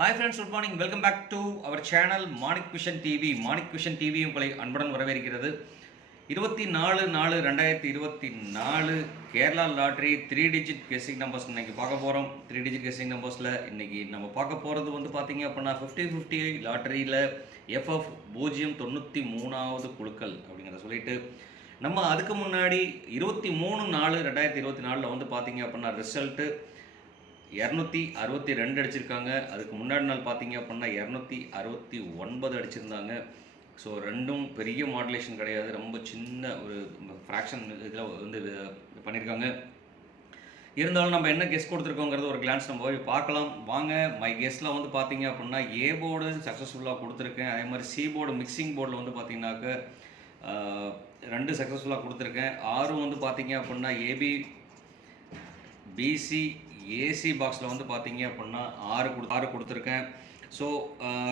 Hi friends, good morning. Welcome back to our channel Manik Vision TV. Manik Vision TV உங்களை அன்புடன் வரவேற்கிறது. 24/4/2024 Kerala lottery 3 digit guessing numbers இன்னைக்கு பார்க்க போகிறோம். 3 digit guessing நம்பர்ஸில் இன்னைக்கு நம்ம பார்க்க போகிறது வந்து பார்த்தீங்க அப்படின்னா 50-50 லாட்டரியில் FF 093வது குழுக்கள் அப்படிங்கிறத சொல்லிட்டு நம்ம அதுக்கு முன்னாடி 23/4/2024 வந்து பார்த்தீங்க அப்படின்னா ரிசல்ட்டு 262 அடிச்சிருக்காங்க. அதுக்கு முன்னாடி நாள் பார்த்தீங்க அப்படின்னா 269 அடிச்சிருந்தாங்க. ஸோ ரெண்டும் பெரிய மாடுலேஷன் கிடையாது, ரொம்ப சின்ன ஒரு ஃப்ராக்ஷன் இதில் வந்து பண்ணியிருக்காங்க. இருந்தாலும் நம்ம என்ன கெஸ் கொடுத்துருக்கோங்கிறது ஒரு கிளான்ஸ் நம்ம போய் பார்க்கலாம் வாங்க. மை கெஸ்ட்டில் வந்து பார்த்தீங்க அப்படின்னா ஏ போர்டு சக்ஸஸ்ஃபுல்லாக கொடுத்துருக்கேன். அதே மாதிரி சி போர்டு மிக்சிங் போர்டில் வந்து பார்த்தீங்கன்னாக்க 2 சக்ஸஸ்ஃபுல்லாக கொடுத்துருக்கேன். 6 வந்து பார்த்தீங்க அப்படின்னா ஏபி பிசி ஏசி பாக்ஸில் வந்து பார்த்தீங்க அப்படின்னா 6 கொடுத்துருக்கேன். ஸோ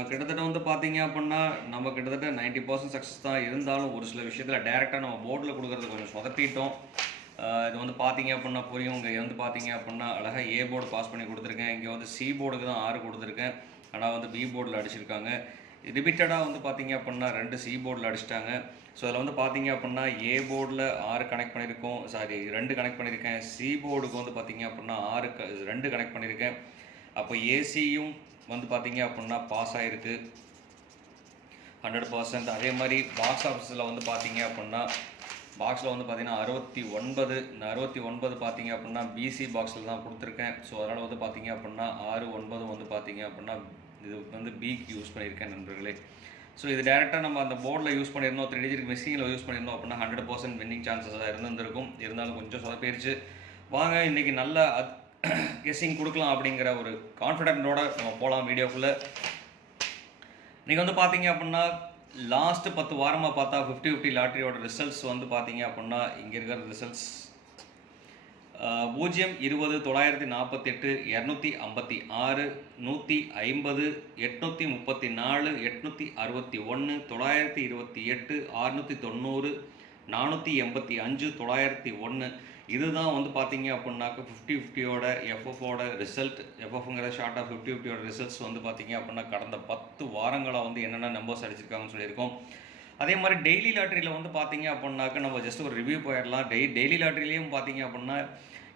கிட்டத்தட்ட வந்து பார்த்தீங்க அப்படின்னா நம்ம கிட்டத்தட்ட 90% சக்ஸஸ் தான். இருந்தாலும் ஒரு சில விஷயத்தில் டேரெக்டாக நம்ம போர்டில் கொடுக்குறது கொஞ்சம் சொதப்பிட்டோம். இது வந்து பார்த்தீங்க அப்படின்னா புரியும். இங்கே வந்து பார்த்தீங்க அப்படின்னா அழகாக ஏ போர்டு பாஸ் பண்ணி கொடுத்துருக்கேன். இங்கே வந்து சி போர்டுக்கு தான் 6 கொடுத்துருக்கேன், ஆனால் வந்து பி போர்டில் அடிச்சிருக்காங்க. ரிப்பீட்டடாக வந்து பார்த்தீங்க அப்படின்னா 2 சி போர்டில் அடிச்சிட்டாங்க. ஸோ அதில் வந்து பார்த்தீங்க அப்படின்னா ஏ போர்டில் 6 கனெக்ட் பண்ணியிருக்கோம், 2 கனெக்ட் பண்ணியிருக்கேன். சி போர்டுக்கு வந்து பார்த்தீங்க அப்படின்னா 2 கனெக்ட் பண்ணியிருக்கேன். அப்போ ஏசியும் வந்து பார்த்தீங்க அப்படின்னா பாஸ் ஆகிருக்கு 100%. அதே மாதிரி பாக்ஸ் ஆஃபீஸில் வந்து பார்த்தீங்க அப்படின்னா பாக்ஸில் வந்து பார்த்தீங்கன்னா 69. இந்த 69 பார்த்தீங்க அப்படின்னா பிசி பாக்ஸில் தான் கொடுத்துருக்கேன். ஸோ அதனால் வந்து பார்த்தீங்க அப்படின்னா 6-9 வந்து பார்த்தீங்க அப்படின்னா இது வந்து பிக்கு யூஸ் பண்ணியிருக்கேன் நண்பர்களே. ஸோ இது டேரெக்டாக நம்ம அந்த போர்டில் யூஸ் பண்ணியிருந்தோம், 3 டிஜிட் மிஸ்ஸிங்கில் யூஸ் பண்ணியிருந்தோம் அப்படின்னா 100% வின்னிங் சான்சஸாக இருந்திருக்கும். இருந்தாலும் கொஞ்சம் சொதப்பிடுச்சு. வாங்க இன்றைக்கி நல்ல கெஸ்ஸிங் கொடுக்கலாம் அப்படிங்கிற ஒரு கான்ஃபிடென்ட்டோட நம்ம போகலாம் வீடியோக்குள்ளே. இன்றைக்கி வந்து பார்த்தீங்க அப்படின்னா லாஸ்ட்டு 10 வாரமாக பார்த்தா 50-50 லாட்டரியோட ரிசல்ட்ஸ் வந்து பார்த்தீங்க அப்படின்னா இங்கே இருக்கிற ரிசல்ட்ஸ் 0 20 948 256 150 834 861 928 690 485 901. இதுதான் வந்து பார்த்தீங்க அப்படின்னாக்க 50-50யோட எஃப்எஃபோட ரிசல்ட். எஃப்எஃப்ங்கிற ஷார்ட் ஆஃப் 50-50யோட ரிசல்ட்ஸ் வந்து பார்த்தீங்க அப்படின்னா கடந்த 10 வாரங்களாக வந்து என்னென்ன நம்பர்ஸ் அடிச்சிருக்காங்கன்னு சொல்லியிருக்கோம். அதே மாதிரி டெய்லி லாட்டரியில் வந்து பார்த்தீங்க அப்படின்னாக்க நம்ம ஜஸ்ட் ஒரு ரிவ்யூ போயிடலாம். டெய்லி லாட்டரிலையும் பார்த்தீங்க அப்படின்னா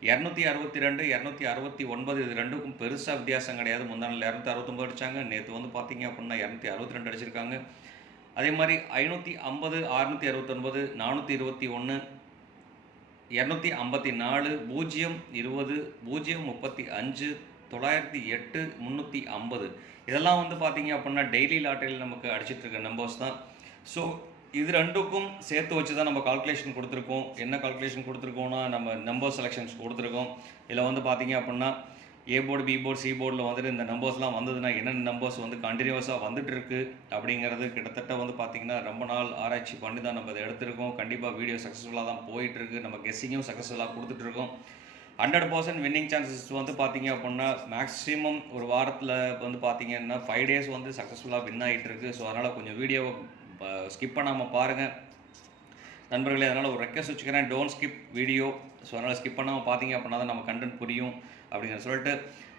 262 269 இது ரெண்டுக்கும் பெருசாக வித்தியாசம் கிடையாது. முந்தானில் 269 அடித்தாங்க, நேற்று வந்து பார்த்தீங்க அப்படின்னா 262 அடிச்சிருக்காங்க. அதே மாதிரி 550 669 421 254 0 20 0 35 908 350 இதெல்லாம் வந்து பார்த்தீங்க அப்படின்னா டெய்லி லாட்டரியில் நமக்கு அடிச்சிட்டு இருக்க நம்பர்ஸ் தான். ஸோ இது ரெண்டுக்கும் சேர்த்து வச்சு தான் நம்ம கால்குலேஷன் கொடுத்துருக்கோம். என்ன கால்குலேஷன் கொடுத்துருக்கோம்னா நம்ம நம்பர் செலெக்ஷன்ஸ் கொடுத்துருக்கோம். இதில் வந்து பார்த்தீங்க அப்படின்னா A board B board C போர்டில் வந்துட்டு இந்த நம்பர்ஸ்லாம் வந்ததுன்னா என்னென்ன நம்பர்ஸ் வந்து கண்டினியூஸாக வந்துட்டு இருக்கு அப்படிங்கிறது கிட்டத்தட்ட வந்து பார்த்திங்கன்னா ரொம்ப நாள் ஆராய்ச்சி பண்ணி தான் நம்ம இதை எடுத்திருக்கோம். கண்டிப்பாக வீடியோ சக்ஸஸ்ஃபுல்லாக தான் போயிட்டுருக்கு. நம்ம கெஸ்ஸிங்கும் சக்ஸஸ்ஃபுல்லாக கொடுத்துட்ருக்கோம். 100% வின்னிங் சான்சஸ் வந்து பார்த்தீங்க அப்படின்னா மேக்ஸிமம் ஒரு வாரத்தில் வந்து பார்த்தீங்கன்னா 5 days வந்து சக்ஸஸ்ஃபுல்லாக வின் ஆகிட்டு இருக்குது. ஸோ அதனால் கொஞ்சம் வீடியோவை ஸ்கிப் பண்ணாமல் பாருங்கள் நண்பர்களே. அதனால் ஒரு ரெக்வெஸ்ட் வச்சுக்கிறேன், டோன்ட் ஸ்கிப் வீடியோ. ஸோ அதனால் ஸ்கிப் பண்ணாமல் பார்த்தீங்க அப்படின்னா தான் நம்ம கண்டென்ட் புரியும் அப்படிங்கிற சொல்லிட்டு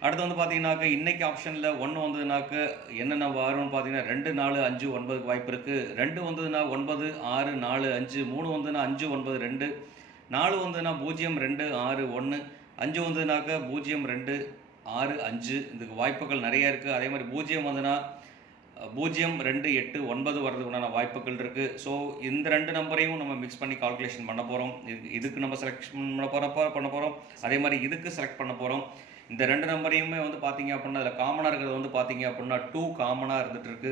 அடுத்து வந்து பார்த்தீங்கன்னாக்க இன்றைக்கி ஆப்ஷனில் 1 வந்ததுனாக்க என்னென்ன வரும்னு பார்த்தீங்கன்னா 2 4 5 9 வாய்ப்பு இருக்குது. 2 வந்ததுன்னா 9 6 4 5 3 வந்ததுன்னா 5 9 2 4 வந்ததுன்னா 0 2 6 1 5 வந்ததுனாக்க 0 2 6 5 இதுக்கு வாய்ப்புகள் நிறைய இருக்குது. அதே மாதிரி 0 வந்ததுன்னா 0 2 8 9 வர்றதுக்குண்டான வாய்ப்புகள் இருக்குது. ஸோ இந்த 2 நம்பரையும் நம்ம மிக்ஸ் பண்ணி கால்குலேஷன் பண்ண போகிறோம். இதுக்கு நம்ம செலெக்ஷன் பண்ண போகிறோம். அதே மாதிரி இதுக்கு செலக்ட் பண்ண போகிறோம். இந்த 2 நம்பரையுமே வந்து பார்த்தீங்க அப்படின்னா அதில் காமனாக இருக்கிறது வந்து பார்த்தீங்க அப்படின்னா 2 காமனாக இருந்துகிட்ருக்கு.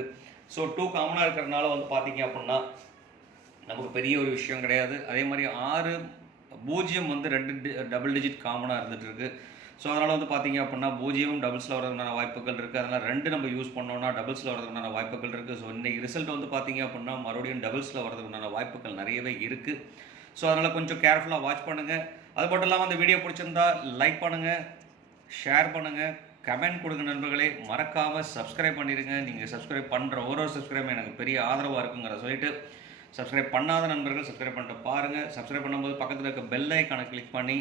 ஸோ 2 காமனாக இருக்கிறதுனால வந்து பார்த்தீங்க அப்படின்னா நமக்கு பெரிய ஒரு விஷயம் கிடையாது. அதே மாதிரி 6 0 வந்து 2 டபுள் டிஜிட் காமனாக இருந்துகிட்ருக்கு. ஸோ அதனால் வந்து பார்த்தீங்க அப்படின்னா 0 டபுள்ஸில் வரதுக்கான வாய்ப்புகள் இருக்குது. அதனால் 2 நம்ம யூஸ் பண்ணோன்னா டபுள்ஸில் வரதுக்கான வாய்ப்புகள் இருக்குது. ஸோ இன்றைக்கி ரிசல்ட் வந்து பார்த்தீங்க அப்படின்னா மறுபடியும் டபுள்ஸில் வரதுக்கான வாய்ப்புகள் நிறையவே இருக்குது. ஸோ அதனால் கொஞ்சம் கேர்ஃபுல்லாக வாட்ச் பண்ணுங்கள். அது மட்டும் இல்லாமல் அந்த வீடியோ பிடிச்சிருந்தா லைக் பண்ணுங்கள், ஷேர் பண்ணுங்கள், கமெண்ட் கொடுங்க நண்பர்களே. மறக்காமல் சப்ஸ்கிரைப் பண்ணிடுங்க. நீங்கள் சப்ஸ்கிரைப் பண்ணுற ஒரு சப்ஸ்கிரைப் எனக்கு பெரிய ஆதரவாக இருக்குங்கிற சொல்லிட்டு சப்ஸ்கிரைப் பண்ணாத நண்பர்கள் சப்ஸ்கிரைப் பண்ணிட்டு பாருங்கள். சப்ஸ்கிரைப் பண்ணும்போது பக்கத்தில் இருக்க பெல் ஐக்கானை கிளிக் பண்ணி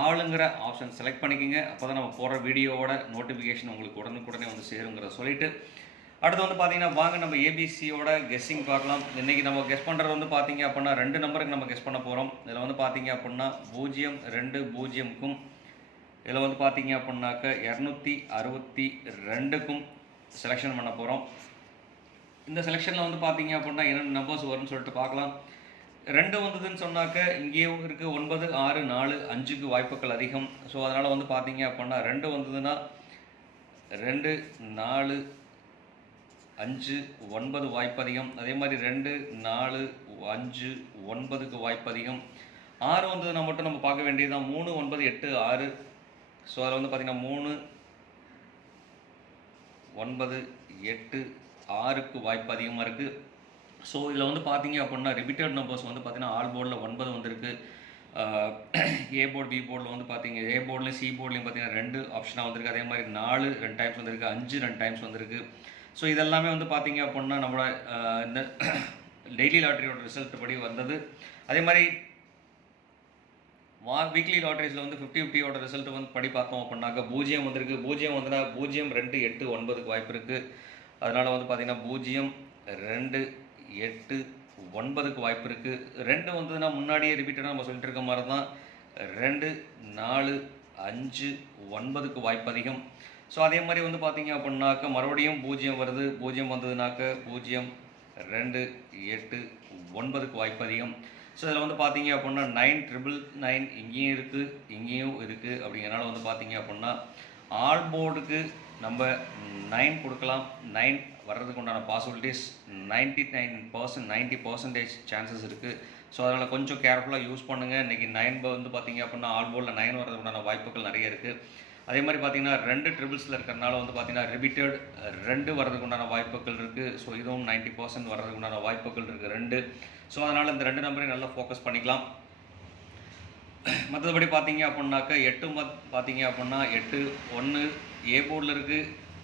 ஆளுங்கிற ஆப்ஷன் செலக்ட் பண்ணிக்கோங்க. அப்போ தான் நம்ம போடுற வீடியோவோட நோட்டிஃபிகேஷன் உங்களுக்கு உடனுக்குடனே வந்து சேருங்கிறத சொல்லிவிட்டு, அடுத்து வந்து பார்த்தீங்கன்னா வாங்க நம்ம ஏபிசியோட கெஸ்ஸிங் பார்க்கலாம். இன்றைக்கி நம்ம கெஸ் பண்ணுறது வந்து பார்த்தீங்க அப்படின்னா 2 நம்பருக்கு நம்ம கெஸ் பண்ண போகிறோம். இதில் வந்து பார்த்தீங்க அப்படின்னா 020க்கும் இதில் வந்து பார்த்தீங்க அப்படின்னாக்க 262க்கும் செலெக்ஷன் பண்ண போகிறோம். இந்த செலெக்ஷனில் வந்து பார்த்தீங்க அப்படின்னா என்னென்ன நம்பர்ஸ் வரும்னு சொல்லிட்டு பார்க்கலாம். 2 வந்ததுன்னு சொன்னாக்க இங்கேயும் இருக்குது 9, 6, 4, 5க்கு வாய்ப்புகள் அதிகம். ஸோ அதனால் வந்து பார்த்தீங்க அப்படின்னா 2 வந்ததுன்னா 2, 4, 5, 9 வாய்ப்பு அதிகம். அதே மாதிரி 2, 4, 5, 9க்கு வாய்ப்பு அதிகம். 6 வந்ததுன்னா மட்டும் நம்ம பார்க்க வேண்டியதுதான் 3, 9, 8, 6. ஸோ அதில் வந்து பார்த்திங்கன்னா 3, 9, 8, 6க்கு வாய்ப்பு அதிகமாக இருக்குது. ஸோ இதில் வந்து பார்த்தீங்க அப்படின்னா ரிப்பீட்டட் நம்பர்ஸ் வந்து பார்த்தீங்கன்னா ஆல் போர்டில் 9 வந்திருக்கு. ஏ போர்டு பி போர்டில் வந்து பார்த்தீங்க ஏ போர்ட்லேயும் சி போர்ட்லேயும் பார்த்தீங்கன்னா 2 ஆப்ஷனாக வந்திருக்கு. அதே மாதிரி 4 2 டைம்ஸ் வந்திருக்கு, 5 2 டைம்ஸ் வந்திருக்கு. ஸோ இதெல்லாமே வந்து பார்த்தீங்க அப்படின்னா நம்மளோட இந்த டெய்லி லாட்ரியோட ரிசல்ட் படி வந்தது. அதே மாதிரி வீக்லி லாட்ரிஸில் வந்து 50-50யோட ரிசல்ட் வந்து படி பார்த்தோம் அப்படின்னாக்க 0 வந்திருக்கு. 0 வந்துன்னா 0, 2, 8, 9க்கு வாய்ப்பு இருக்குது. அதனால் வந்து பார்த்திங்கன்னா 0, 2, 8, 9க்கு வாய்ப்பு இருக்குது. 2 வந்ததுன்னா முன்னாடியே ரிப்பீட்டடாக நம்ம சொல்லிட்டு இருக்க மாதிரி தான் 2, 4, 5, 9க்கு வாய்ப்பு அதிகம். ஸோ அதே மாதிரி வந்து பார்த்தீங்க அப்படின்னாக்க மறுபடியும் 0 வருது. 0 வந்ததுனாக்க 0, 2, 8, 9க்கு வாய்ப்பு அதிகம். ஸோ இதில் வந்து பார்த்தீங்க அப்படின்னா 999 இங்கேயும் இருக்குது, இங்கேயும் இருக்குது. அப்படிங்கிறனால வந்து பார்த்தீங்க அப்படின்னா ஆல் போர்டுக்கு நம்ம 9 கொடுக்கலாம். 9 வர்றதுக்கு உண்டான பாசிபிலிட்டிஸ் 99%, 90% சான்சஸ் இருக்குது. ஸோ அதனால் கொஞ்சம் கேர்ஃபுல்லாக யூஸ் பண்ணுங்கள். இன்றைக்கி 9 வந்து பார்த்தீங்க அப்படின்னா ஆல் போர்டில் 9 வர்றதுக்கு உண்டான வாய்ப்புகள் நிறைய இருக்குது. அதே மாதிரி பார்த்தீங்கன்னா 2 ட்ரிபிள்ஸில் இருக்கிறனால வந்து பார்த்தீங்கன்னா ரிப்பீட்டட் 2 வர்றதுக்கு உண்டான வாய்ப்புகள் இருக்குது. ஸோ இதுவும் 90% வர்றதுக்கு உண்டான வாய்ப்புகள் இருக்குது 2. ஸோ அதனால் இந்த 2 நம்பரையும் நல்லா ஃபோக்கஸ் பண்ணிக்கலாம். மற்றபடி பார்த்தீங்க அப்படின்னாக்க 8 பார்த்தீங்க அப்படின்னா 8, 1 ஏ போர்டில் இருக்குது.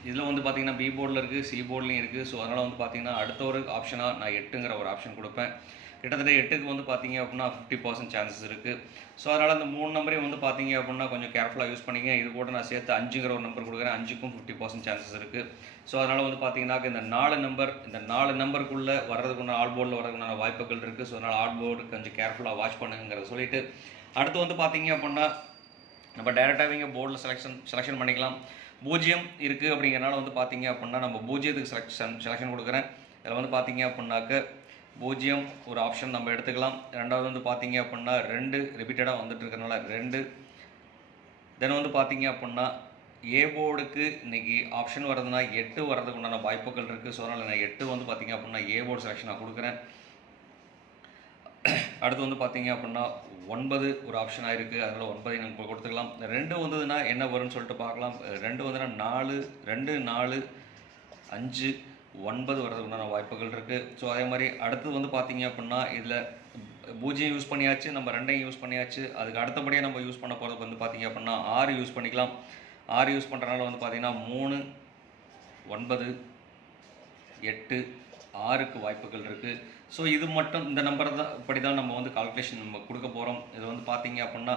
இதில் வந்து பார்த்தீங்கன்னா பி போர்டில் இருக்குது, சி போர்ட்லேயும் இருக்குது. ஸோ அதனால் வந்து பார்த்தீங்கன்னா அடுத்த ஒரு ஆப்ஷனாக நான் 8ங்கிற ஒரு ஆப்ஷன் கொடுப்பேன். கிட்டத்தட்ட 8க்கு வந்து பார்த்தீங்க அப்படின்னா 50% சான்சஸ் இருக்குது. ஸோ அதனால் அந்த 3 நம்பரையும் வந்து பார்த்தீங்க அப்படின்னா கொஞ்சம் கேர்ஃபுல்லாக யூஸ் பண்ணிங்க. இது கூட நான் சேர்த்து 5ங்கிற ஒரு நம்பர் கொடுக்குறேன். 5க்கும் 50% சான்சஸ் இருக்குது. ஸோ அதனால் வந்து பார்த்தீங்கன்னா இந்த 4 நம்பருக்குள்ளே வர்றதுக்குள்ள ஆல் போர்டில் வர்றதுக்குண்டான வாய்ப்புகள் இருக்குது. ஸோ அதனால் ஆல் போர்டு கொஞ்சம் கேர்ஃபுல்லாக வாட்ச் பண்ணுங்கிறத சொல்லிவிட்டு அடுத்து வந்து பார்த்தீங்க அப்படின்னா நம்ம டைரெக்டாக இங்கே போர்டில் செலெக்ஷன் பண்ணிக்கலாம். 0 இருக்குது அப்படிங்கிறனால வந்து பார்த்தீங்க அப்படின்னா நம்ம 0க்கு செலெக்ஷன் கொடுக்குறேன். இதில் வந்து பார்த்தீங்க அப்படின்னாக்க 0 ஒரு ஆப்ஷன் நம்ம எடுத்துக்கலாம். ரெண்டாவது வந்து பார்த்தீங்க அப்படின்னா 2 ரிப்பீட்டடாக வந்துட்டு இருக்கிறனால 2. தென் வந்து பார்த்தீங்க அப்படின்னா ஏ போர்டுக்கு இன்றைக்கி ஆப்ஷன் வர்றதுனா 8 வர்றதுக்கு உண்டான வாய்ப்புகள் இருக்குது. ஸோ அதனால் நான் 8 வந்து பார்த்தீங்க அப்படின்னா ஏ போர்டு செலெக்ஷன் நான் கொடுக்குறேன். அடுத்து வந்து பார்த்தீங்க அப்படின்னா 9 ஒரு ஆப்ஷனாக இருக்குது. அதனால் 9 நம்ம கொடுத்துக்கலாம். 2 வந்ததுன்னா என்ன வரும்னு சொல்லிட்டு பார்க்கலாம். 2 வந்ததுன்னா 4, 2, 4, 5, 9 வர்றதுக்குண்டான வாய்ப்புகள் இருக்குது. ஸோ அதே மாதிரி அடுத்து வந்து பார்த்தீங்க அப்படின்னா இதில் 0 யூஸ் பண்ணியாச்சு, நம்ம 2 யூஸ் பண்ணியாச்சு. அதுக்கு அடுத்தபடியாக நம்ம யூஸ் பண்ண போகிறது வந்து பார்த்தீங்க அப்படின்னா 6 யூஸ் பண்ணிக்கலாம். 6 யூஸ் பண்ணுறதுனால வந்து பார்த்தீங்கன்னா 3, 9, 8, 6க்கு வாய்ப்புகள் இருக்குது. ஸோ இது மட்டும் இந்த நம்பர் தான் இப்படி தான் நம்ம வந்து கால்குலேஷன் நம்ம கொடுக்க போகிறோம். இது வந்து பார்த்தீங்க அப்படின்னா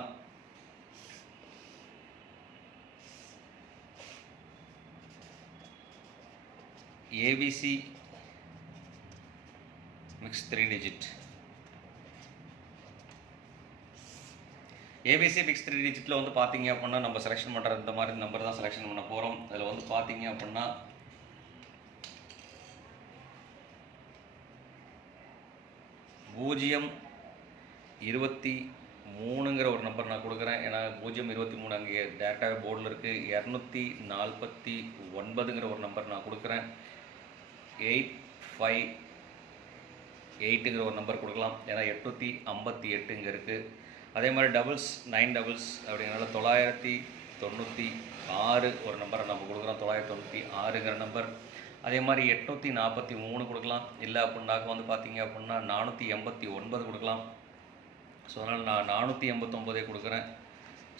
ABC mix 3 digit. ABC mix 3 டிஜிட்டில் வந்து பார்த்தீங்க அப்படின்னா நம்ம செலெக்ஷன் பண்ணுற இந்த மாதிரி நம்பர் தான் செலெக்ஷன் பண்ண போகிறோம். அதில் வந்து பார்த்தீங்க அப்படின்னா 023ங்கிற ஒரு நம்பர் நான் கொடுக்குறேன். ஏன்னா 023 அங்கே டேரெக்டாகவே போர்டில் இருக்குது. 249ங்கிற ஒரு நம்பர் நான் கொடுக்குறேன். 858ங்கிற ஒரு நம்பர் கொடுக்கலாம். ஏன்னா 858 இங்கே இருக்குது. அதே மாதிரி டபுள்ஸ் 9 டபுள்ஸ் அப்படிங்கிறனால 996 ஒரு நம்பரை நம்ம கொடுக்குறோம். 996ங்கிற நம்பர். அதே மாதிரி 843 கொடுக்கலாம். இல்லை அப்படின்னாக்க வந்து பார்த்தீங்க அப்படின்னா 489 கொடுக்கலாம். ஸோ அதனால் நான் 489 கொடுக்குறேன்.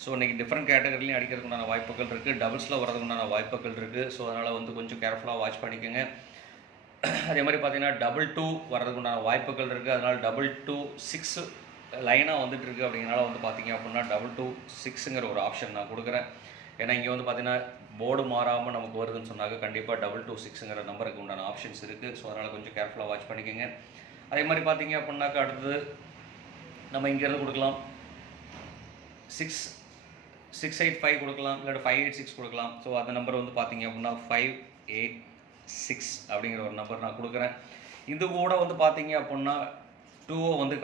ஸோ இன்றைக்கி டிஃப்ரெண்ட் கேட்டகரிலையும் அடிக்கிறதுக்குண்டான வாய்ப்புகள் இருக்குது. டபுள்ஸில் வரதுக்குண்டான வாய்ப்புகள் இருக்குது. ஸோ அதனால் வந்து கொஞ்சம் கேர்ஃபுல்லாக வாட்ச் பண்ணிக்கோங்க. அதே மாதிரி பார்த்தீங்கன்னா 22 வர்றதுக்குண்டான வாய்ப்புகள் இருக்குது. அதனால் 226 லைனாக வந்துட்டுருக்கு அப்படிங்கிறனால வந்து பார்த்தீங்க அப்படின்னா 226ங்கிற ஒரு ஆப்ஷன் நான் கொடுக்குறேன். ஏன்னா இங்கே வந்து பார்த்தீங்கன்னா போர்டு மாறாமல் நமக்கு வருதுன்னு சொன்னாங்க. கண்டிப்பாக 226ங்கிற நம்பருக்கு உண்டான ஆப்ஷன்ஸ் இருக்குது. ஸோ அதனால் கொஞ்சம் கேர்ஃபுல்லாக வாட்ச் பண்ணிக்கோங்க. அதே மாதிரி பார்த்தீங்க அப்படின்னாக்கா அடுத்தது நம்ம இங்கேருந்து கொடுக்கலாம் 685 கொடுக்கலாம், இல்லாட்டி 586 கொடுக்கலாம். ஸோ அந்த நம்பர் வந்து பார்த்தீங்க அப்படின்னா 586 அப்படிங்கிற ஒரு நம்பர் நான் கொடுக்குறேன். இது கூட வந்து பார்த்தீங்க அப்படின்னா 2 வந்து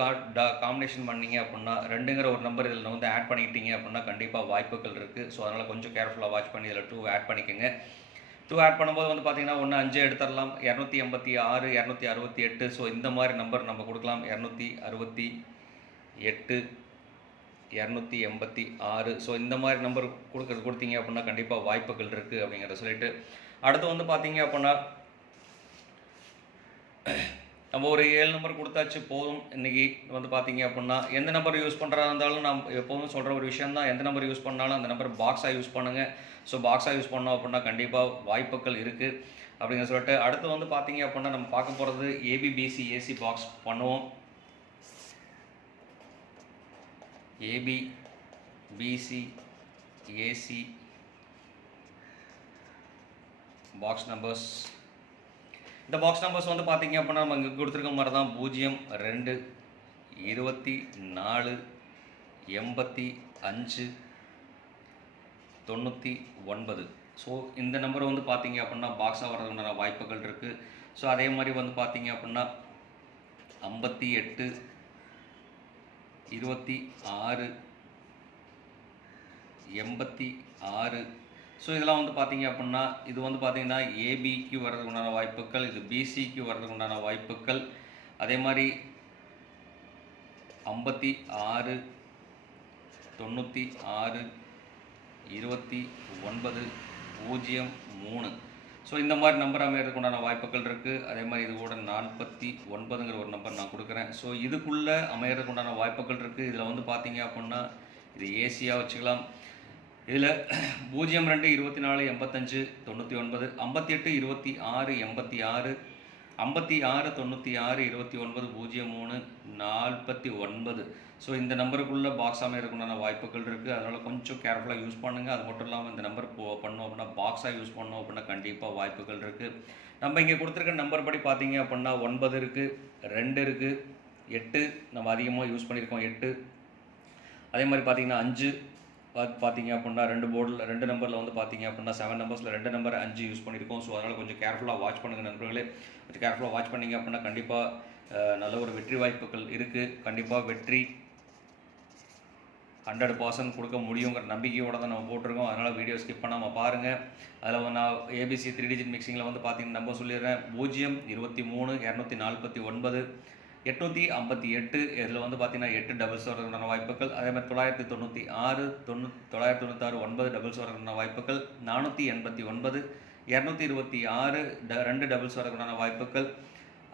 காம்பினேஷன் பண்ணிங்க அப்படின்னா 2ங்கிற ஒரு நம்பர் இதில் வந்து ஆட் பண்ணிக்கிட்டீங்க அப்படின்னா கண்டிப்பாக வாய்ப்புகள் இருக்குது. ஸோ அதனால் கொஞ்சம் கேர்ஃபுல்லாக வாட்ச் பண்ணி இதில் 2 ஆட் பண்ணிக்கோங்க. 2 ஆட் பண்ணும்போது வந்து பார்த்தீங்கன்னா 1 5 எடுத்துடலாம். 286 268. ஸோ இந்த மாதிரி நம்பர் நம்ம கொடுக்கலாம். 268 286. ஸோ இந்த மாதிரி நம்பர் கொடுத்தீங்க அப்படின்னா கண்டிப்பாக வாய்ப்புகள் இருக்குது அப்படிங்கிறத சொல்லிட்டு அடுத்து வந்து பார்த்தீங்க அப்படின்னா நம்ம ஒரு 7 நம்பர் கொடுத்தாச்சு போதும். இன்றைக்கி வந்து பார்த்தீங்க அப்படின்னா எந்த நம்பர் யூஸ் பண்ணுறதா இருந்தாலும் நான் எப்போதும் சொல்கிற ஒரு விஷயம் தான், எந்த நம்பர் யூஸ் பண்ணாலும் அந்த நம்பர் பாக்ஸாக யூஸ் பண்ணுங்கள். ஸோ பாக்ஸாக யூஸ் பண்ணோம் அப்படின்னா கண்டிப்பாக வாய்ப்புகள் இருக்குது அப்படிங்கிற சொல்லிட்டு அடுத்து வந்து பார்த்தீங்க அப்படின்னா நம்ம பார்க்க போகிறது ஏபிபிசி ஏசி பாக்ஸ் பண்ணுவோம். ABBC AC box numbers. இந்த பாக்ஸ் நம்பர்ஸ் வந்து பார்த்தீங்க அப்படின்னா நம்ம இங்கே கொடுத்துருக்க மாதிரி தான் 0 2 24 85 99. ஸோ இந்த நம்பர் வந்து பார்த்தீங்க அப்படின்னா பாக்ஸாக வர்றதுக்கான வாய்ப்புகள் இருக்குது. ஸோ அதே மாதிரி வந்து பார்த்தீங்க அப்படின்னா 58 26 86. ஸோ இதெல்லாம் வந்து பார்த்தீங்க அப்படின்னா இது வந்து பார்த்தீங்கன்னா ஏபிக்கு வர்றதுக்கு உண்டான வாய்ப்புகள், இது பிசிக்கு வர்றதுக்கு உண்டான வாய்ப்புகள். அதே மாதிரி 56 96 29 03. ஸோ இந்த மாதிரி நம்பர் அமைகிறதுக்கு உண்டான வாய்ப்புகள் இருக்குது. அதே மாதிரி இது கூட 49ங்கிற ஒரு நம்பர் நான் கொடுக்குறேன். ஸோ இதுக்குள்ளே அமைகிறதுக்கு உண்டான வாய்ப்புகள் இருக்குது. இதில் வந்து பார்த்தீங்க அப்படின்னா இது ஏசியாக வச்சுக்கலாம். இதில் 02 24 85 99 58 26 86 56 96 29 03 49. ஸோ இந்த நம்பருக்குள்ளே பாக்ஸ் அமைகிறதுக்குண்டான வாய்ப்புகள் இருக்குது. அதனால் கொஞ்சம் கேர்ஃபுல்லாக யூஸ் பண்ணுங்கள். அது மட்டும் இல்லாமல் இந்த நம்பர் பண்ணோம் அப்படின்னா பாக்ஸாக யூஸ் பண்ணோம் அப்படின்னா கண்டிப்பாக வாய்ப்புகள் இருக்குது. நம்ம இங்கே கொடுத்துருக்க நம்பர் படி பார்த்தீங்க அப்படின்னா 9 இருக்குது, 2 இருக்குது, 8 நம்ம அதிகமாக யூஸ் பண்ணியிருக்கோம் 8. அதே மாதிரி பார்த்தீங்கன்னா 5 பார்த்தீங்க அப்படின்னா 2 போர்டில் 2 நம்பரில் வந்து பார்த்தீங்க அப்படின்னா 7 நம்பர்ஸில் 2 நம்பர் 5 யூஸ் பண்ணியிருக்கோம். ஸோ அதனால் கொஞ்சம் கேர்ஃபுல்லாக வாட்ச் பண்ணுங்கள் நண்பர்களே. கொஞ்சம் கேர்ஃபுல்லாக வாட்ச் பண்ணிங்க அப்படின்னா கண்டிப்பாக நல்ல ஒரு வெற்றி வாய்ப்புகள் இருக்குது. கண்டிப்பாக வெற்றி 100% கொடுக்க முடியுங்கிற நம்பிக்கையோடு தான் நம்ம போட்டிருக்கோம். அதனால் வீடியோ ஸ்கிப் பண்ணாமல் பாருங்கள். அதில் நான் ஏபிசி 3 டிஜிட் மிக்சிங்கில் வந்து பார்த்தீங்கன்னா நம்பர் சொல்லிடுறேன். 0 23 249 858. இதில் வந்து பார்த்தீங்கன்னா 8 டபுள்ஸ் வரதுக்கான வாய்ப்புகள். அதே மாதிரி 996 996 9 டபுள்ஸ் வரதுக்கான வாய்ப்புகள். 489 226 2 டபுள்ஸ் வரதுக்கான வாய்ப்புகள்.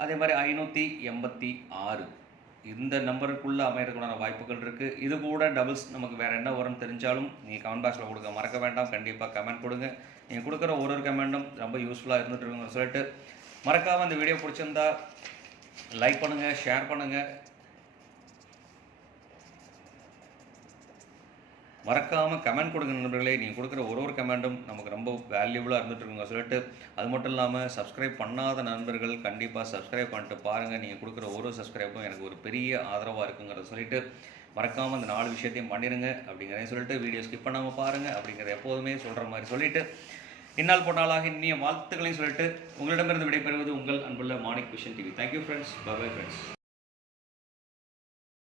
அதே மாதிரி 586 இந்த நம்பருக்குள்ளே அமைகிறதுக்கான வாய்ப்புகள் இருக்குது. இது கூட டபுள்ஸ் நமக்கு வேறு என்ன வரும்னு தெரிஞ்சாலும் நீங்கள் கமெண்ட் பாக்ஸில் கொடுக்க மறக்க வேண்டாம். கண்டிப்பாக கமெண்ட் கொடுங்க. நீங்கள் கொடுக்குற ஒரு கமெண்ட்டும் ரொம்ப யூஸ்ஃபுல்லாக இருந்துட்டு இருக்குன்னு சொல்லிட்டு மறக்காமல் இந்த வீடியோ பிடிச்சிருந்தா லைக் பண்ணுங்கள், ஷேர் பண்ணுங்கள். மறக்காமல் கமெண்ட் கொடுங்க நண்பர்களே. நீங்கள் கொடுக்குற ஒரு கமெண்ட்டும் நமக்கு ரொம்ப வேல்யூபுளாக இருந்துகிட்ருக்குங்க சொல்லிட்டு அது மட்டும் இல்லாமல் சப்ஸ்கிரைப் பண்ணாத நண்பர்கள் கண்டிப்பாக சப்ஸ்கிரைப் பண்ணிட்டு பாருங்கள். நீங்கள் கொடுக்குற ஒரு சப்ஸ்கிரைப்பும் எனக்கு ஒரு பெரிய ஆதரவாக இருக்குங்கிறத சொல்லிட்டு மறக்காமல் அந்த 4 விஷயத்தையும் பண்ணிடுங்க அப்படிங்கிறதையும் சொல்லிட்டு வீடியோ ஸ்கிப் பண்ணாமல் பாருங்கள் அப்படிங்கிறத எப்போதுமே சொல்கிற மாதிரி சொல்லிவிட்டு இந்நாள் போனாலாக இனிய வாழ்த்துக்களையும் சொல்லிட்டு உங்களிடமிருந்து விடைபெறுவது உங்கள் அன்புள்ள Manik vision TV. Thank you friends. Bye bye friends.